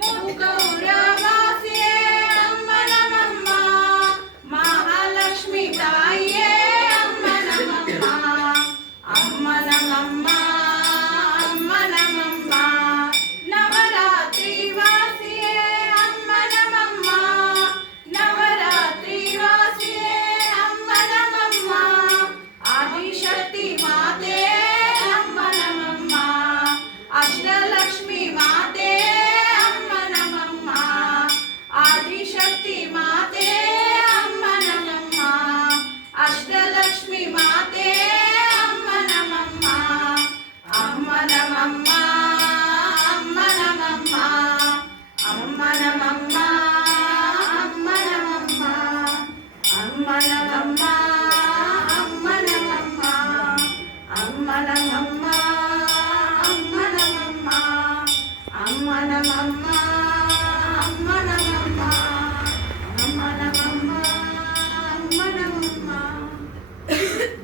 ಮುತ್ತೂರವಾಸಿಯೇ ಅಮ್ಮ ನಮ್ಮಮ್ಮ, ಮಹಾಲಕ್ಷ್ಮಿ ತಾಯಿಯೇ ಅಮ್ಮ ನಮ್ಮಮ್ಮ, ಅಮ್ಮ ನಮ್ಮಮ್ಮ, ಅಮ್ಮ ನಮ್ಮಮ್ಮ. ನವರಾತ್ರಿ ವಾಸಿಯೇ ಅಮ್ಮ ನಮ್ಮಮ್ಮ, ನವರಾತ್ರಿ ವಾಸಿಯೇ ಅಮ್ಮ ನಮ್ಮಮ್ಮ, ಆದಿಶಕ್ತಿ ಮಾತೆ ಅಮ್ಮ ನಮ್ಮಮ್ಮ, ಅಷ್ಟಲಕ್ಷ್ಮಿ ಮಾತೆ ಅಮ್ಮ ನಮ್ಮಮ್ಮ, ಆದಿಶಕ್ತಿ ಮಾತೆ ಅಮ್ಮ ನಮ್ಮಮ್ಮ, ಅಷ್ಟಲಕ್ಷ್ಮಿ ಮಾತೆ ಅಮ್ಮ ನಮ್ಮಮ್ಮ, ಅಮ್ಮ ನಮ್ಮಮ್ಮ, ಅಮ್ಮ ನಮ್ಮಮ್ಮ, ಅಮ್ಮ ನಮ್ಮಮ್ಮ, ಅಮ್ಮ ನಮ್ಮಮ್ಮ, ಅಮ್ಮ ನಮ್ಮಮ್ಮ, ಅಮ್ಮ ನಮ್ಮಮ್ಮ, ಅಮ್ಮ ನಮ್ಮಮ್ಮ, ಅಮ್ಮ ನಮ್ಮಮ್ಮ, ಅಮ್ಮ ನಮ್ಮಮ್ಮ.